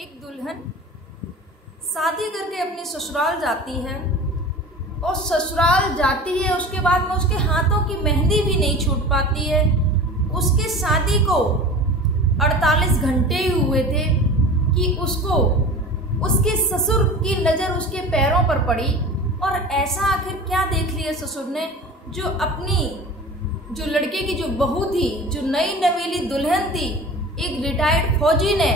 एक दुल्हन शादी करके अपने ससुराल जाती है और ससुराल जाती है, उसके बाद में उसके हाथों की मेहंदी भी नहीं छूट पाती है। उसके शादी को 48 घंटे ही हुए थे कि उसको उसके ससुर की नज़र उसके पैरों पर पड़ी। और ऐसा आखिर क्या देख लिया ससुर ने, जो अपनी जो लड़के की जो बहू थी, जो नई नवेली दुल्हन थी, एक रिटायर्ड फौजी ने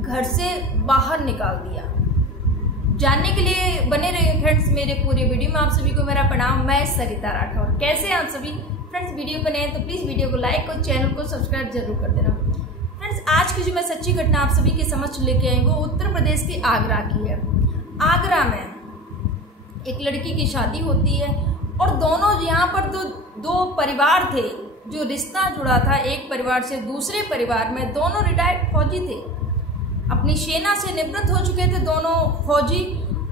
घर से बाहर निकाल दिया। जानने के लिए बने रहे फ्रेंड्स मेरे पूरे वीडियो में। आप सभी को मेरा प्रणाम। मैं सरिता राठौर। कैसे हैं आप सभी फ्रेंड्स? वीडियो पर नए हैं तो प्लीज़ वीडियो को लाइक और चैनल को सब्सक्राइब जरूर कर देना। फ्रेंड्स, आज की जो मैं सच्ची घटना आप सभी के समक्ष लेके आई वो उत्तर प्रदेश के आगरा की है। आगरा में एक लड़की की शादी होती है और दोनों यहाँ पर दो परिवार थे जो रिश्ता जुड़ा था। एक परिवार से दूसरे परिवार में दोनों रिटायर्ड फौजी थे, अपनी सेना से निवृत्त हो चुके थे दोनों फौजी।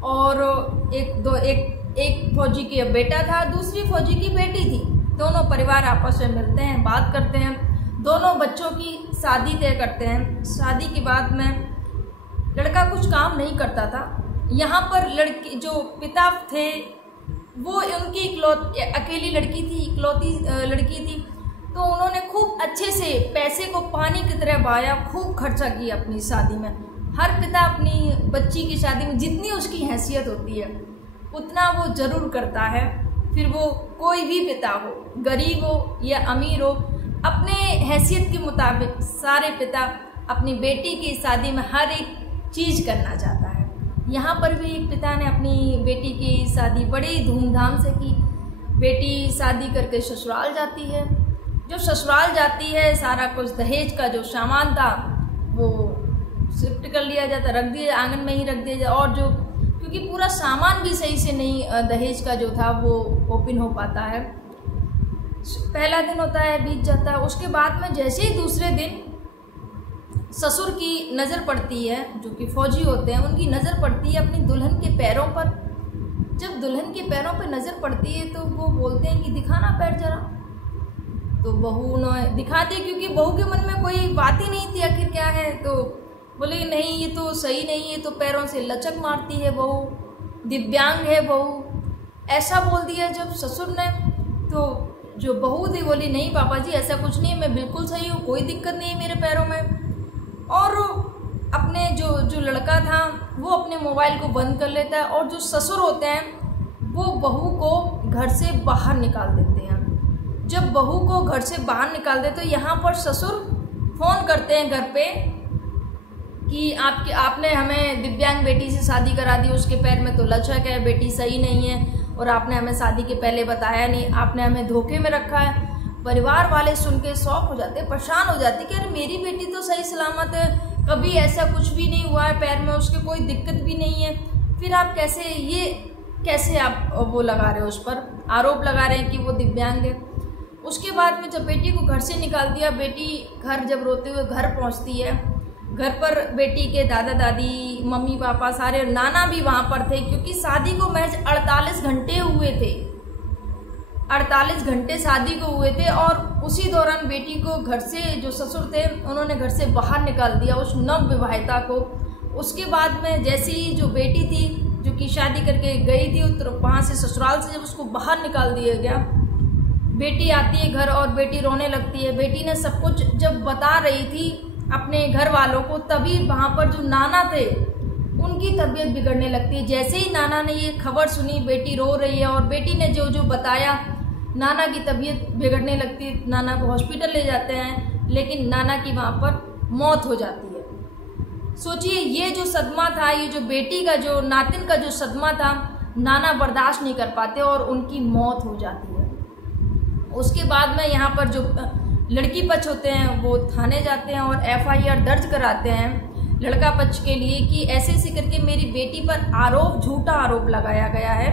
और एक फौजी की बेटा था, दूसरी फौजी की बेटी थी। दोनों परिवार आपस में मिलते हैं, बात करते हैं, दोनों बच्चों की शादी तय करते हैं। शादी के बाद में लड़का कुछ काम नहीं करता था। यहाँ पर लड़की जो पिता थे वो उनकी अकेली लड़की थी, इकलौती लड़की थी, तो उन्होंने खूब अच्छे से पैसे को पानी की तरह बहाया, खूब खर्चा किया अपनी शादी में। हर पिता अपनी बच्ची की शादी में जितनी उसकी हैसियत होती है उतना वो ज़रूर करता है। फिर वो कोई भी पिता हो, गरीब हो या अमीर हो, अपने हैसियत के मुताबिक सारे पिता अपनी बेटी की शादी में हर एक चीज़ करना चाहता है। यहाँ पर भी एक पिता ने अपनी बेटी की शादी बड़ी धूमधाम से की। बेटी शादी करके ससुराल जाती है। जब ससुराल जाती है, सारा कुछ दहेज का जो सामान था वो शिफ्ट कर लिया जाता, रख दिया आंगन में ही रख दिया जाता। और जो क्योंकि पूरा सामान भी सही से नहीं दहेज का जो था वो ओपन हो पाता है। पहला दिन होता है, बीत जाता है। उसके बाद में जैसे ही दूसरे दिन ससुर की नज़र पड़ती है, जो कि फौजी होते हैं, उनकी नज़र पड़ती है अपनी दुल्हन के पैरों पर। जब दुल्हन के पैरों पर नज़र पड़ती है तो वो बोलते हैं कि दिखाना पैर जरा। तो बहू ने दिखाती, क्योंकि बहू के मन में कोई बात ही नहीं थी आखिर क्या है। तो बोले नहीं, ये तो सही नहीं है, तो पैरों से लचक मारती है बहू, दिव्यांग है बहू, ऐसा बोल दिया जब ससुर ने। तो जो बहू थी बोली नहीं पापा जी, ऐसा कुछ नहीं है, मैं बिल्कुल सही हूँ, कोई दिक्कत नहीं है मेरे पैरों में। और अपने जो लड़का था वो अपने मोबाइल को बंद कर लेता है और जो ससुर होते हैं वो बहू को घर से बाहर निकाल देते हैं। जब बहू को घर से बाहर निकाल दे तो यहाँ पर ससुर फ़ोन करते हैं घर पे कि आपने हमें दिव्यांग बेटी से शादी करा दी, उसके पैर में तो लचक है, बेटी सही नहीं है, और आपने हमें शादी के पहले बताया नहीं, आपने हमें धोखे में रखा है। परिवार वाले सुन के शौक हो जाते, परेशान हो जाते कि अरे मेरी बेटी तो सही सलामत है, कभी ऐसा कुछ भी नहीं हुआ है, पैर में उसके कोई दिक्कत भी नहीं है, फिर आप कैसे आप वो लगा रहे हो, उस पर आरोप लगा रहे हैं कि वो दिव्यांग है। उसके बाद में जब बेटी को घर से निकाल दिया, बेटी घर जब रोते हुए घर पहुंचती है, घर पर बेटी के दादा दादी, मम्मी पापा, सारे नाना भी वहाँ पर थे, क्योंकि शादी को महज 48 घंटे हुए थे। 48 घंटे शादी को हुए थे और उसी दौरान बेटी को घर से जो ससुर थे उन्होंने घर से बाहर निकाल दिया उस नव विवाहिता को। उसके बाद में जैसी ही जो बेटी थी जो कि शादी करके गई थी वहाँ से ससुराल से, जब उसको बाहर निकाल दिया गया, बेटी आती है घर और बेटी रोने लगती है। बेटी ने सब कुछ जब बता रही थी अपने घर वालों को, तभी वहाँ पर जो नाना थे उनकी तबीयत बिगड़ने लगती है। जैसे ही नाना ने ये खबर सुनी, बेटी रो रही है और बेटी ने जो बताया, नाना की तबीयत बिगड़ने लगती है। नाना को हॉस्पिटल ले जाते हैं, लेकिन नाना की वहाँ पर मौत हो जाती है। सोचिए, ये जो सदमा था, ये जो बेटी का जो नातिन का जो सदमा था, नाना बर्दाश्त नहीं कर पाते और उनकी मौत हो जाती है। उसके बाद में यहाँ पर जो लड़की पक्ष होते हैं वो थाने जाते हैं और FIR दर्ज कराते हैं लड़का पक्ष के लिए कि ऐसे करके मेरी बेटी पर झूठा आरोप लगाया गया है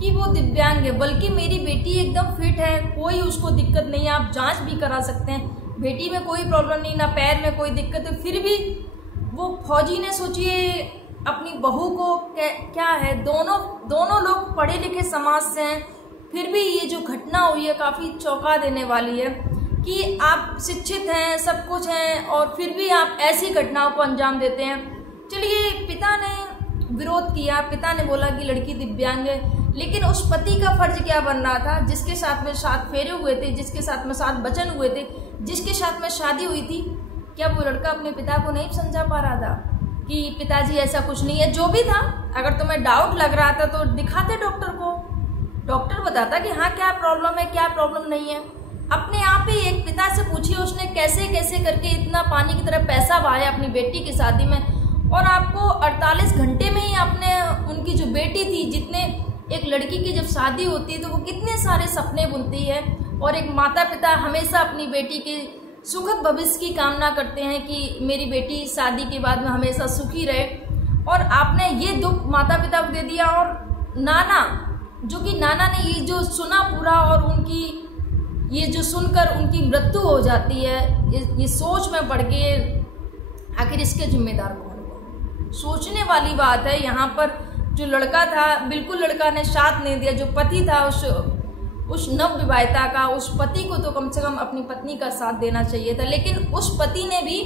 कि वो दिव्यांग है, बल्कि मेरी बेटी एकदम फिट है, कोई उसको दिक्कत नहीं है, आप जांच भी करा सकते हैं, बेटी में कोई प्रॉब्लम नहीं, ना पैर में कोई दिक्कत है। फिर भी वो फौजी ने, सोचिए, अपनी बहू को क्या है, दोनों लोग पढ़े लिखे समाज से हैं, फिर भी ये जो घटना हुई है काफ़ी चौंका देने वाली है कि आप शिक्षित हैं, सब कुछ हैं, और फिर भी आप ऐसी घटनाओं को अंजाम देते हैं। चलिए, पिता ने विरोध किया, पिता ने बोला कि लड़की दिव्यांग है, लेकिन उस पति का फर्ज क्या बन रहा था, जिसके साथ में 7 फेरे हुए थे, जिसके साथ में 7 वचन हुए थे, जिसके साथ में शादी हुई थी, क्या वो लड़का अपने पिता को नहीं समझा पा रहा था कि पिताजी ऐसा कुछ नहीं है? जो भी था, अगर तुम्हें डाउट लग रहा था तो दिखाते डॉक्टर को, डॉक्टर बताता कि हाँ क्या प्रॉब्लम है, क्या प्रॉब्लम नहीं है। अपने आप ही एक पिता से पूछिए उसने कैसे कैसे करके इतना पानी की तरह पैसा बहाया अपनी बेटी की शादी में, और आपको 48 घंटे में ही आपने उनकी जो बेटी थी, जितने एक लड़की की जब शादी होती है तो वो कितने सारे सपने बुनती है, और एक माता पिता हमेशा अपनी बेटी के सुखद भविष्य की कामना करते हैं कि मेरी बेटी शादी के बाद में हमेशा सुखी रहे, और आपने ये दुख माता पिता को दे दिया। और नाना, जो कि नाना ने ये जो सुना पूरा, और उनकी ये जो सुनकर उनकी मृत्यु हो जाती है, ये सोच में पड़ के आखिर इसके जिम्मेदार कौन होगा? सोचने वाली बात है। यहाँ पर जो लड़का था, बिल्कुल लड़का ने साथ नहीं दिया। जो पति था, उस नव विवाहिता का, उस पति को तो कम से कम अपनी पत्नी का साथ देना चाहिए था, लेकिन उस पति ने भी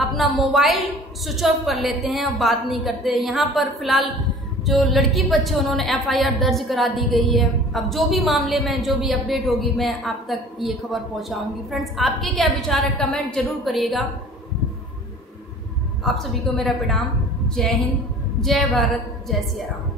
अपना मोबाइल स्विच ऑफ कर लेते हैं और बात नहीं करते। यहाँ पर फिलहाल जो लड़की पक्ष है उन्होंने FIR दर्ज करा दी गई है। अब जो भी मामले में जो भी अपडेट होगी मैं आप तक ये खबर पहुंचाऊंगी। फ्रेंड्स, आपके क्या विचार है कमेंट जरूर करिएगा। आप सभी को मेरा प्रणाम। जय हिंद, जय भारत, जय सिया राम।